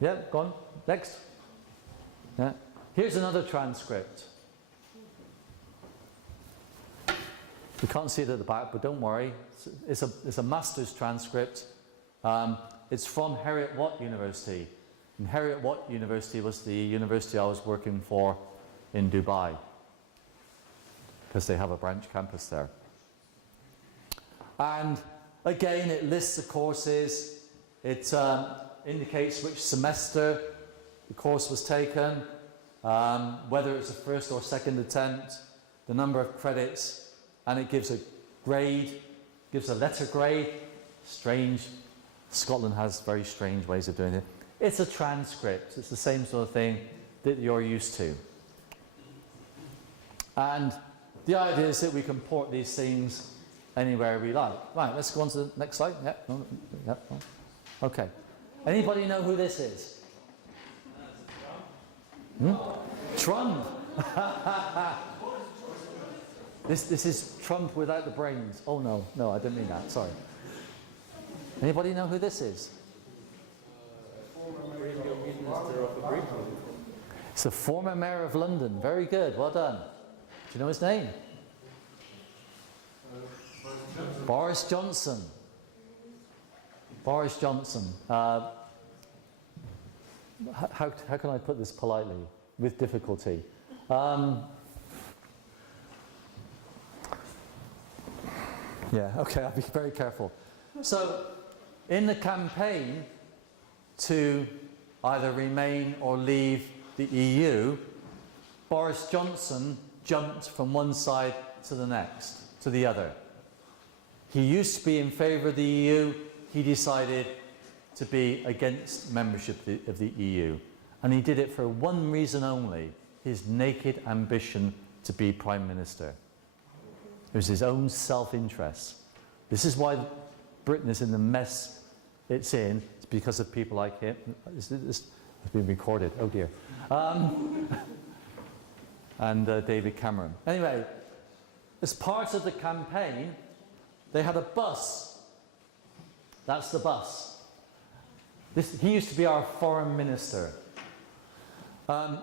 Yeah, go on. Next. Yeah. Here's another transcript. You can't see it at the back, but don't worry. It's a master's transcript. It's from Heriot-Watt University. And Heriot-Watt University was the university I was working for in Dubai, because they have a branch campus there. And again, it lists the courses. It indicates which semester the course was taken, whether it's a first or second attempt, the number of credits, and it gives a grade, gives a letter grade. Strange. Scotland has very strange ways of doing it. It's a transcript. It's the same sort of thing that you're used to. And the idea is that we can port these things anywhere we like. Right, let's go on to the next slide. Yep. Yep. Okay. Anybody know who this is? Trump. This is Trump without the brains. Oh no, no, I didn't mean that. Sorry. Anybody know who this is? It's the former mayor of London. Very good. Well done. Do you know his name? Boris Johnson. Boris Johnson. How can I put this politely? With difficulty. Yeah, okay, I'll be very careful. So, in the campaign to either remain or leave the EU, Boris Johnson jumped from one side to the next, to the other. He used to be in favour of the EU. He decided to be against membership of the EU. And he did it for one reason only, his naked ambition to be Prime Minister. It was his own self-interest. This is why Britain is in the mess it's in. It's because of people like him. It's been recorded, oh dear. And David Cameron. Anyway, as part of the campaign, they had a bus. That's the bus. He used to be our foreign minister. And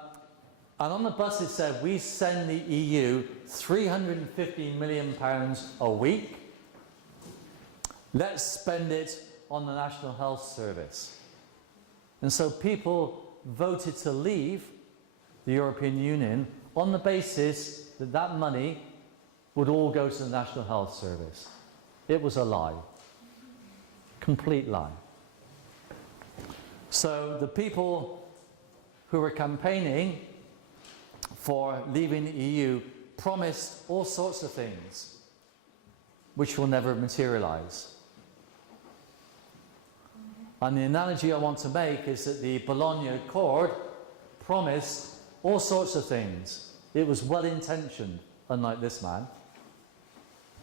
on the bus it said, we send the EU £350 million a week. Let's spend it on the National Health Service. And so people voted to leave the European Union on the basis that that money would all go to the National Health Service. It was a lie. Complete lie. So the people who were campaigning for leaving the EU promised all sorts of things which will never materialize. And the analogy I want to make is that the Bologna Accord promised all sorts of things. It was well-intentioned, unlike this man.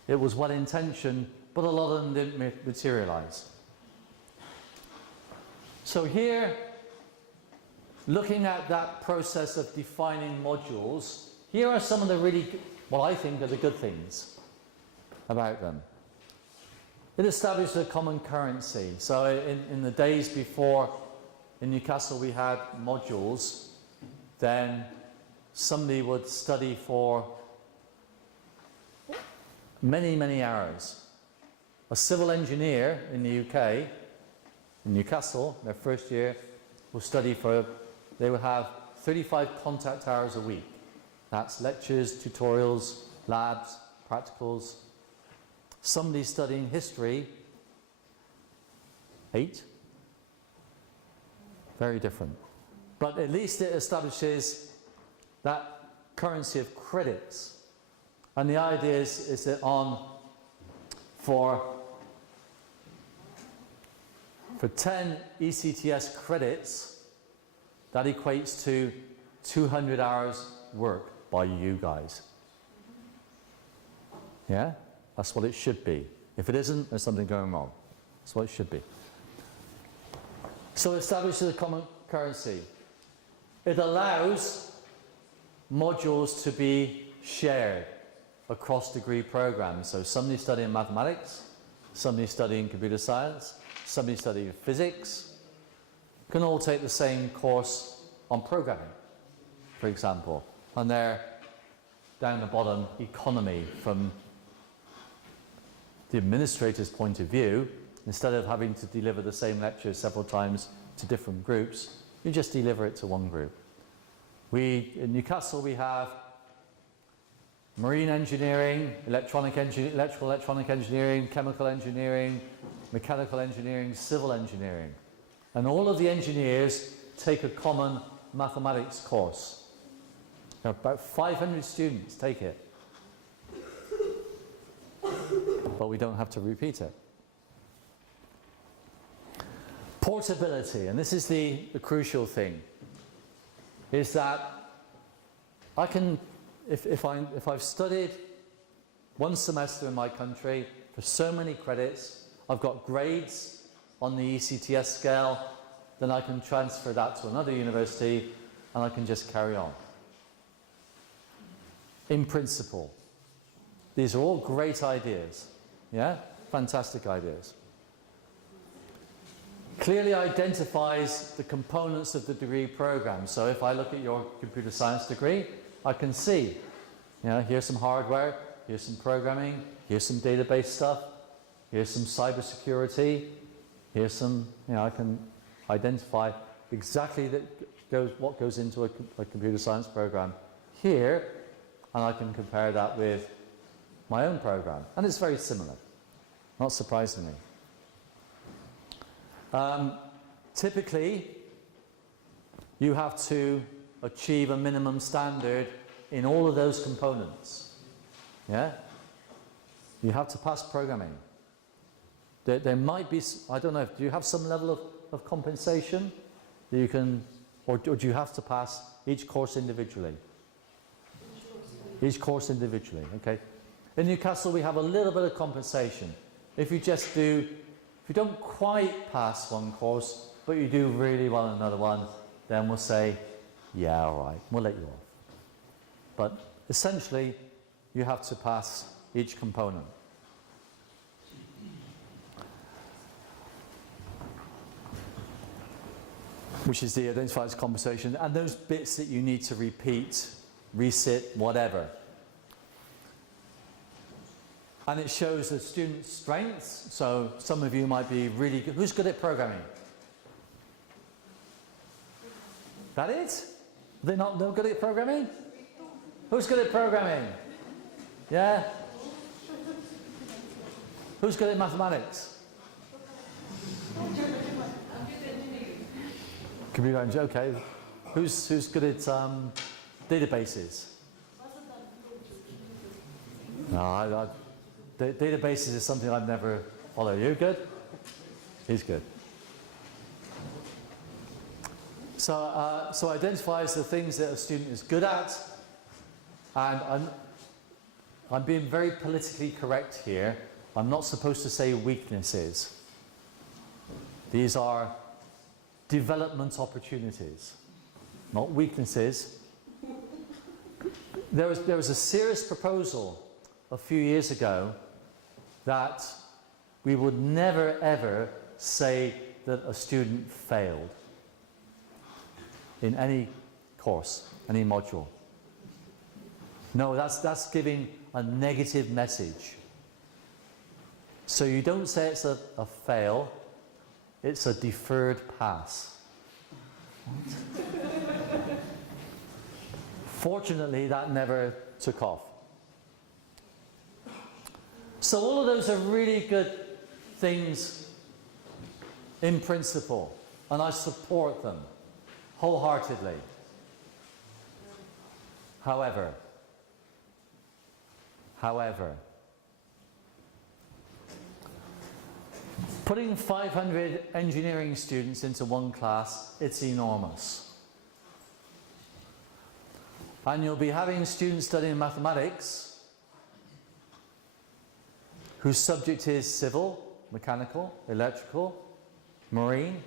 It was well-intentioned, but a lot of them didn't materialize. So here, looking at that process of defining modules, here are some of the really, what I think are the good things about them. It established a common currency. So in the days before, in Newcastle we had modules, then somebody would study for many, many hours. A civil engineer in the UK, in Newcastle, their first year, will study for, they will have 35 contact hours a week. That's lectures, tutorials, labs, practicals. Somebody studying history, 8. Very different. But at least it establishes that currency of credits. And the idea is that for 10 ECTS credits, that equates to 200 hours work by you guys. Yeah? That's what it should be. If it isn't, there's something going wrong. That's what it should be. So it establishes a common currency. It allows modules to be shared across degree programs. So somebody studying mathematics, somebody studying computer science, somebody studying physics, can all take the same course on programming, for example. And there, down the bottom, economy, from the administrator's point of view, instead of having to deliver the same lecture several times to different groups, you just deliver it to one group. In Newcastle we have marine engineering, electrical electronic engineering, chemical engineering, mechanical engineering, civil engineering. And all of the engineers take a common mathematics course. There are about 500 students take it. But we don't have to repeat it. Portability, and this is the crucial thing, is that I can, if I've studied one semester in my country for so many credits, I've got grades on the ECTS scale, then I can transfer that to another university and I can just carry on. In principle. These are all great ideas. Yeah? Fantastic ideas. Clearly identifies the components of the degree program. So if I look at your computer science degree, I can see, here's some hardware, here's some programming, here's some database stuff, here's some cybersecurity, here's some, I can identify exactly what goes into a computer science program here, and I can compare that with my own program. And it's very similar, not surprisingly. Typically, you have to achieve a minimum standard in all of those components. Yeah? You have to pass programming. There might be, I don't know, do you have some level of compensation that you can, or do you have to pass each course individually? Each course individually, okay. In Newcastle we have a little bit of compensation. If you don't quite pass one course, but you do really well in another one, then we'll say, yeah, all right, we'll let you off. But essentially, you have to pass each component. Which is the identified as compensation, and those bits that you need to repeat, resit, whatever. And it shows the student's strengths. So some of you might be really good. Who's good at programming? That it? They're not no good at programming? Who's good at programming? Yeah? Who's good at mathematics? Computer engineering, okay. Who's good at databases? No, databases is something I've never followed. You good? He's good. So identifies the things that a student is good at, and I'm being very politically correct here. I'm not supposed to say weaknesses. These are development opportunities, not weaknesses. There was a serious proposal a few years ago that we would never ever say that a student failed in any course, any module. No, that's giving a negative message. So you don't say it's a fail, it's a deferred pass. Fortunately, that never took off. So all of those are really good things in principle, and I support them wholeheartedly. However, putting 500 engineering students into one class, it's enormous. And you'll be having students studying mathematics whose subject is civil, mechanical, electrical, marine,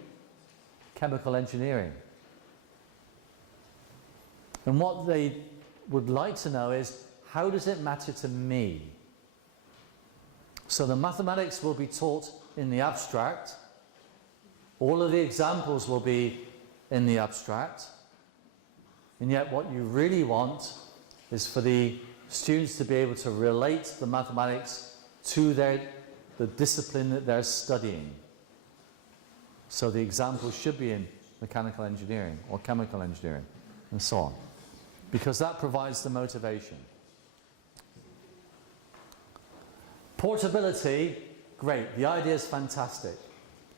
chemical engineering. And what they would like to know is, how does it matter to me? So the mathematics will be taught in the abstract, All of the examples will be in the abstract. And yet what you really want is for the students to be able to relate the mathematics to the discipline that they're studying. So the examples should be in mechanical engineering or chemical engineering and so on. Because that provides the motivation. Portability, great. The idea is fantastic,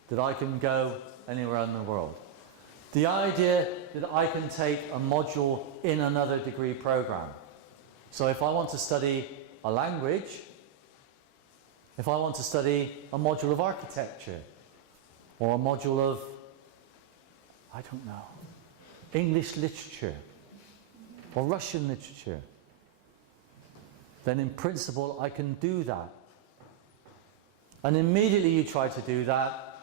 that I can go anywhere in the world. The idea that I can take a module in another degree program. So if I want to study a language, if I want to study a module of architecture, or a module of, I don't know, English literature, or Russian literature, then in principle I can do that. And immediately you try to do that,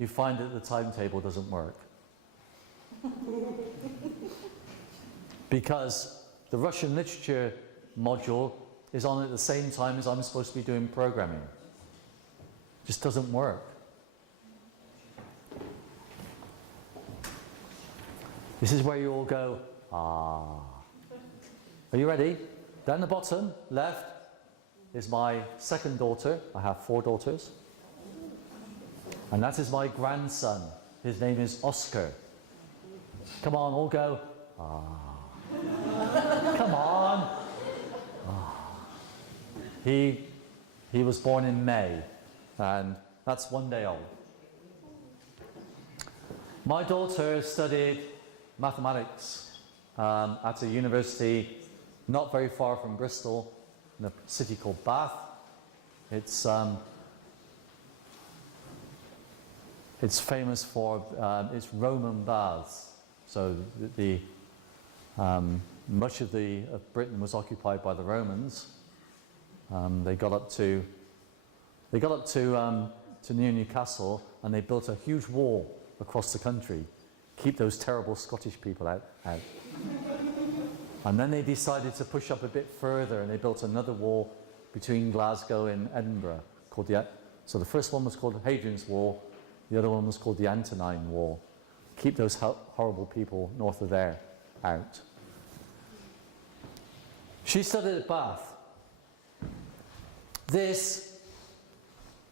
you find that the timetable doesn't work. Because the Russian literature module is on at the same time as I'm supposed to be doing programming. It just doesn't work. This is where you all go, ah. Are you ready? Down the bottom, left, is my second daughter. I have 4 daughters. And that is my grandson. His name is Oscar. Come on, all go, ah. Come on. Ah. He was born in May, and that's 1 day old. My daughter studied mathematics at a university not very far from Bristol, in a city called Bath. It's famous for its Roman baths. So much of Britain was occupied by the Romans. They got up to near Newcastle, and they built a huge wall across the country, keep those terrible Scottish people out. And then they decided to push up a bit further, and they built another wall between Glasgow and Edinburgh. So the first one was called Hadrian's Wall, the other one was called the Antonine Wall. Keep those horrible people north of there out. She studied at Bath. This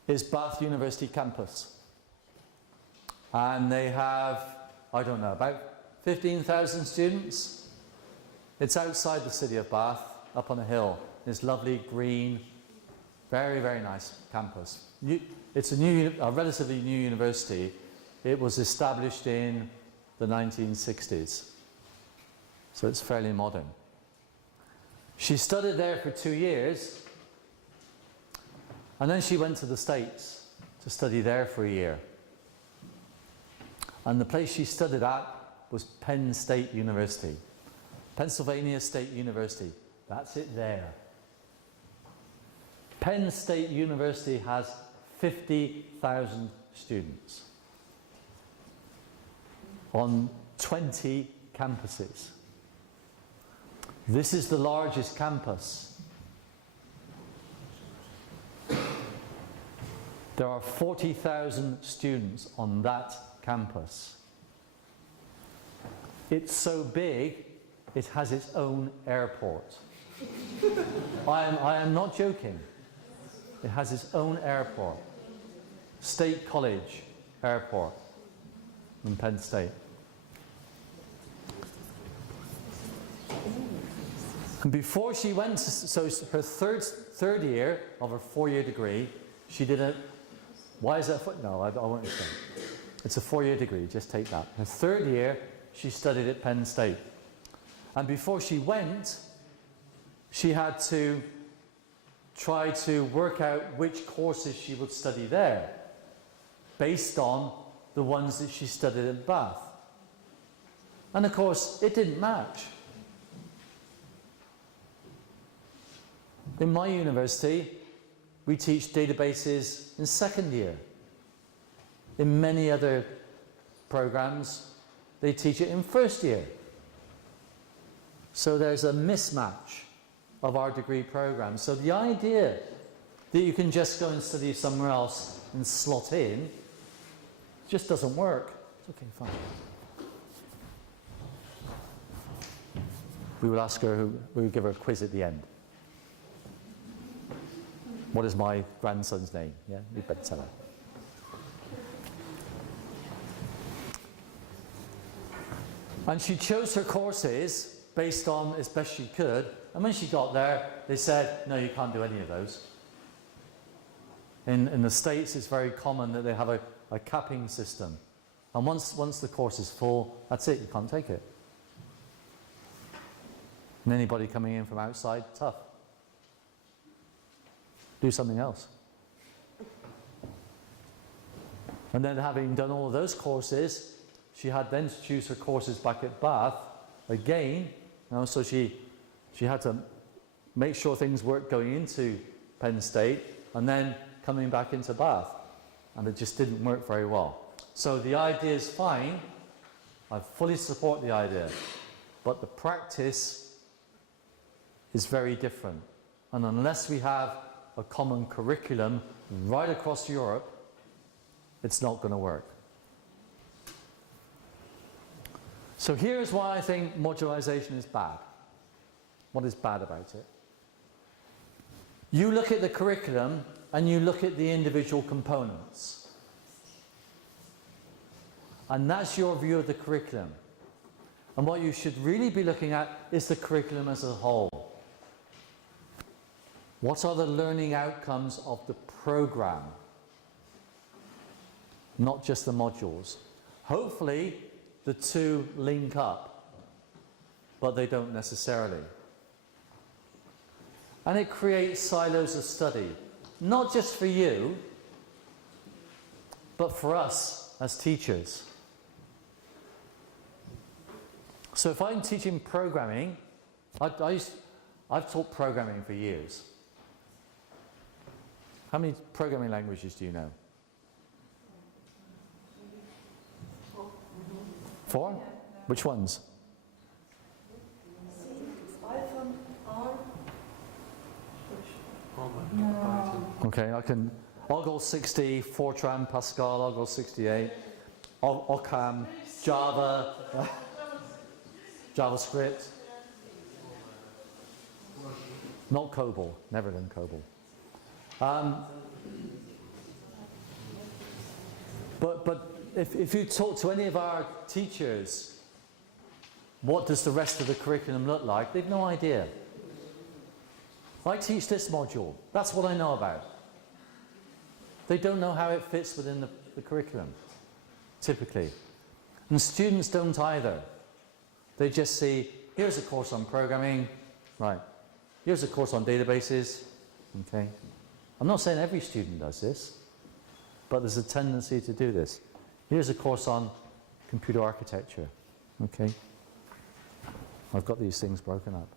is Bath University campus. And they have, I don't know, about 15,000 students. It's outside the city of Bath, up on a hill. This lovely green, very, very nice campus. It's a relatively new university. It was established in the 1960s. So it's fairly modern. She studied there for 2 years, and then she went to the States to study there for a year. And the place she studied at was Penn State University. Pennsylvania State University. That's it there. Penn State University has 50,000 students on 20 campuses. This is the largest campus. There are 40,000 students on that campus. It's so big, it has its own airport. I am not joking. It has its own airport. State College Airport in Penn State. And before she went to, so her third year of her 4-year degree, she did a, why is that, no, I won't explain. It's a 4-year degree, just take that. Her 3rd year, she studied at Penn State. And before she went, she had to try to work out which courses she would study there, based on the ones that she studied at Bath. And of course, it didn't match. In my university, we teach databases in 2nd year. In many other programs, they teach it in 1st year. So there's a mismatch of our degree programs. So the idea that you can just go and study somewhere else and slot in just doesn't work. It's okay, fine. We will ask her, we will give her a quiz at the end. What is my grandson's name? Yeah, you better tell her. And she chose her courses based on as best she could. And when she got there, they said, no, you can't do any of those. In the States, it's very common that they have a capping system. And once the course is full, that's it, you can't take it. And anybody coming in from outside, tough. Do something else. And then having done all of those courses, she had then to choose her courses back at Bath again. You know, so she had to make sure things worked going into Penn State and then coming back into Bath. And it just didn't work very well. So the idea is fine. I fully support the idea. But the practice is very different. And unless we have a common curriculum right across Europe, it's not going to work. So here's why I think modularization is bad. What is bad about it? You look at the curriculum and you look at the individual components. And that's your view of the curriculum. And what you should really be looking at is the curriculum as a whole. What are the learning outcomes of the program? Not just the modules. Hopefully, the two link up, but they don't necessarily. And it creates silos of study, not just for you, but for us as teachers. So if I'm teaching programming, I've taught programming for years. How many programming languages do you know? 4? Which ones? Python, R. Okay, Argol 60, Fortran, Pascal, Argol 68, Occam, Java, JavaScript. Not COBOL, never done COBOL. But if you talk to any of our teachers, what does the rest of the curriculum look like? They've no idea. I teach this module. That's what I know about. They don't know how it fits within the curriculum, typically. And students don't either. They just see, here's a course on programming, right. Here's a course on databases, okay. I'm not saying every student does this, but there's a tendency to do this. Here's a course on computer architecture, okay. I've got these things broken up.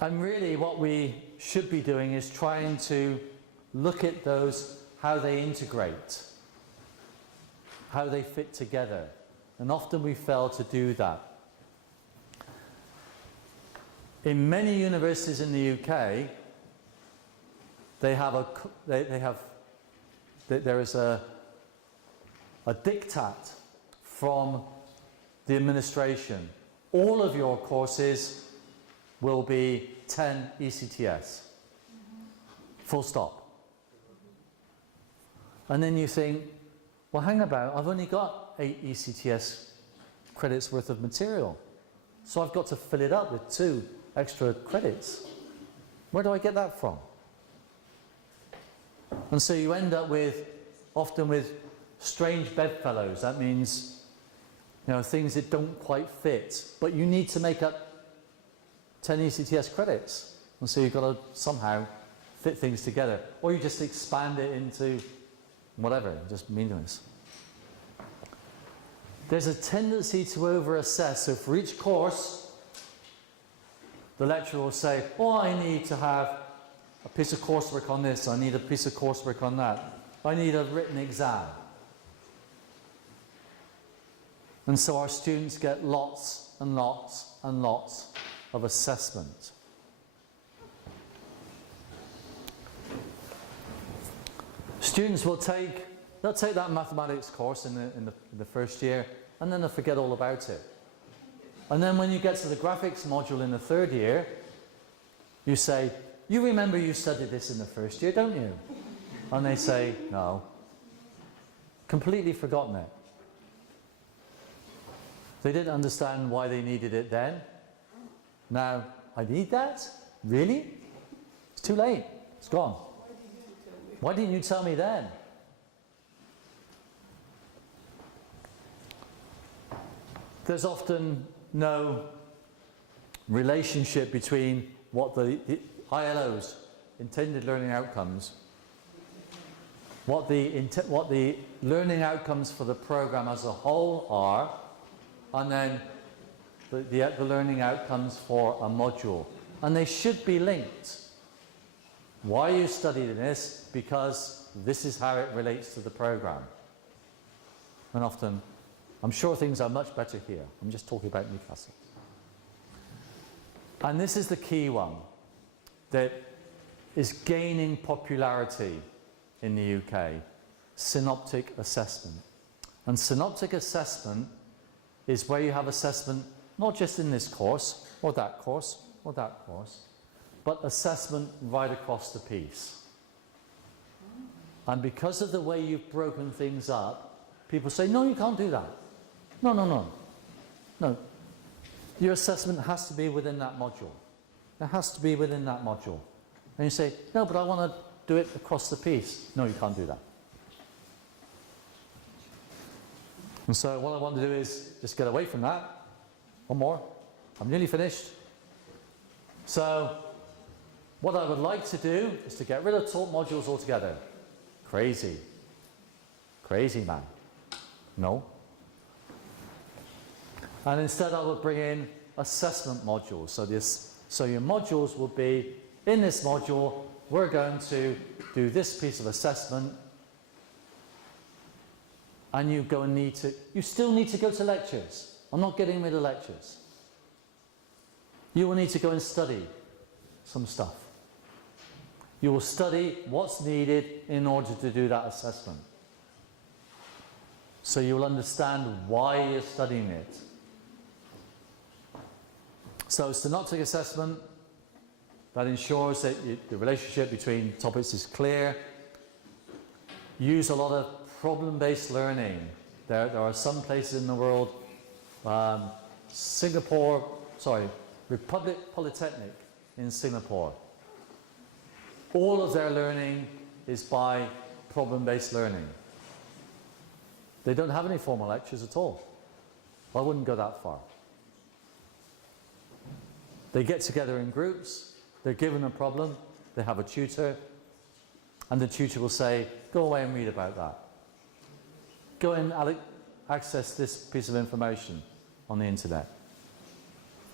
And really what we should be doing is trying to look at those, how they integrate, how they fit together. And often we fail to do that. In many universities in the UK, there is a diktat from the administration. All of your courses will be 10 ECTS. Full stop. And then you think, well, hang about, I've only got 8 ECTS credits worth of material. So I've got to fill it up with 2 extra credits. Where do I get that from? And so you end up often with strange bedfellows. That means, you know, things that don't quite fit, but you need to make up 10 ECTS credits. And so you've got to somehow fit things together. Or you just expand it into whatever, just meaningless. There's a tendency to over-assess. So for each course, the lecturer will say, oh, I need to have a piece of coursework on this, I need a piece of coursework on that, I need a written exam. And so our students get lots and lots and lots of assessment. Students will take they'll take that mathematics course in the first year, and then they'll forget all about it. And then when you get to the graphics module in the third year, you say, you remember you studied this in the first year, don't you? And they say, no. Completely forgotten it. They didn't understand why they needed it then. Now, I need that? Really? It's too late. It's gone. Why didn't you tell me then? There's often no relationship between what the ILO's, intended learning outcomes, what the learning outcomes for the program as a whole are, and then the learning outcomes for a module. And they should be linked. Why are you studying this? Because this is how it relates to the program. And often, I'm sure things are much better here. I'm just talking about Newcastle. And this is the key one that is gaining popularity in the UK, synoptic assessment. And synoptic assessment is where you have assessment not just in this course, or that course, or that course, but assessment right across the piece. And because of the way you've broken things up, people say, no, you can't do that. No, no, no. No. Your assessment has to be within that module. It has to be within that module. And you say, no, but I want to do it across the piece. No, you can't do that. And so what I want to do is just get away from that. One more. I'm nearly finished. So what I would like to do is to get rid of taught modules altogether. Crazy. Crazy, man. No. And instead I would bring in assessment modules. So your modules will be, in this module, we're going to do this piece of assessment, and you still need to go to lectures. I'm not getting rid of lectures. You will need to go and study some stuff. You will study what's needed in order to do that assessment. So you will understand why you're studying it. So synoptic assessment, that ensures that the relationship between topics is clear. Use a lot of problem-based learning. There are some places in the world, Republic Polytechnic in Singapore. All of their learning is by problem-based learning. They don't have any formal lectures at all. I wouldn't go that far. They get together in groups, they're given a problem, they have a tutor, and the tutor will say, go away and read about that. Go and access this piece of information on the internet.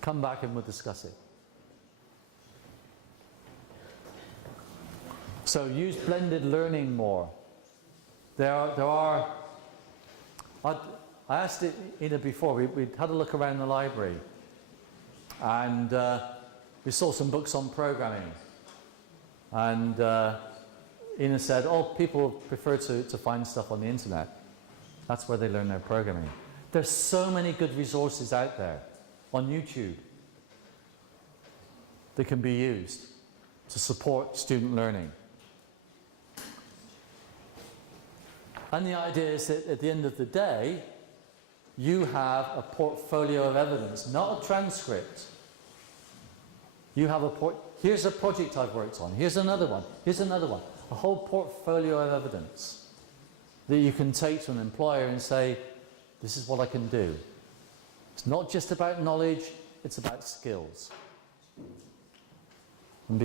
Come back and we'll discuss it. So use blended learning more. I asked Ina before, we had a look around the library, and we saw some books on programming. And Ina said, oh, people prefer to find stuff on the internet. That's where they learn their programming. There's so many good resources out there on YouTube that can be used to support student learning. And the idea is that at the end of the day, you have a portfolio of evidence, not a transcript. You have here's a project I've worked on, here's another one, here's another one. A whole portfolio of evidence that you can take to an employer and say, this is what I can do. It's not just about knowledge, it's about skills. And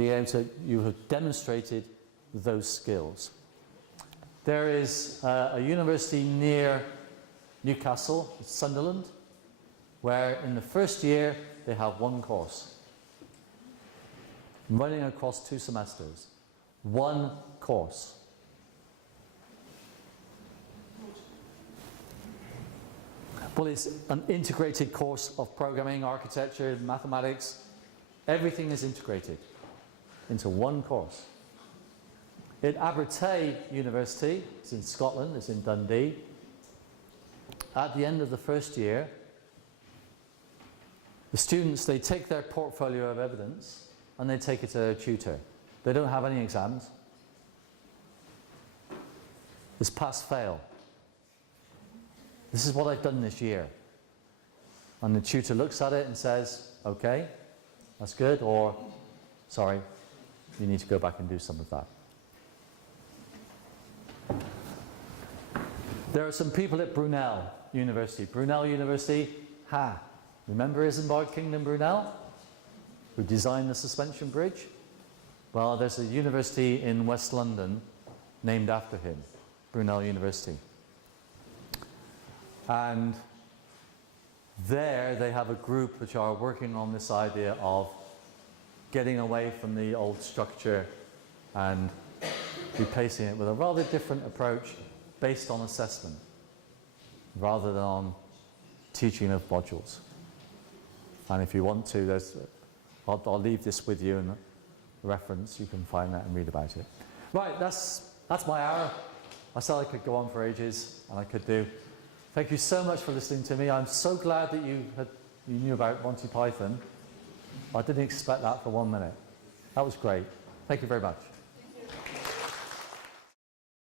you have demonstrated those skills. There is a university near Newcastle, Sunderland, where in the first year they have one course, running across 2 semesters. One course. Well, it's an integrated course of programming, architecture, mathematics. Everything is integrated into one course. At Abertay University, it's in Scotland, it's in Dundee, at the end of the first year, the students, they take their portfolio of evidence and they take it to a tutor. They don't have any exams. It's pass-fail. This is what I've done this year. And the tutor looks at it and says, okay, that's good, or sorry, you need to go back and do some of that. There are some people at Brunel University. Brunel University, remember Isambard Kingdom Brunel, who designed the suspension bridge? Well, there's a university in West London named after him, Brunel University. And there they have a group which are working on this idea of getting away from the old structure and replacing it with a rather different approach based on assessment rather than on teaching of modules. And if you want to, I'll leave this with you in a reference. You can find that and read about it. Right, that's my hour. I said I could go on for ages, and I could do. Thank you so much for listening to me. I'm so glad that you knew about Monty Python. I didn't expect that for 1 minute. That was great. Thank you very much.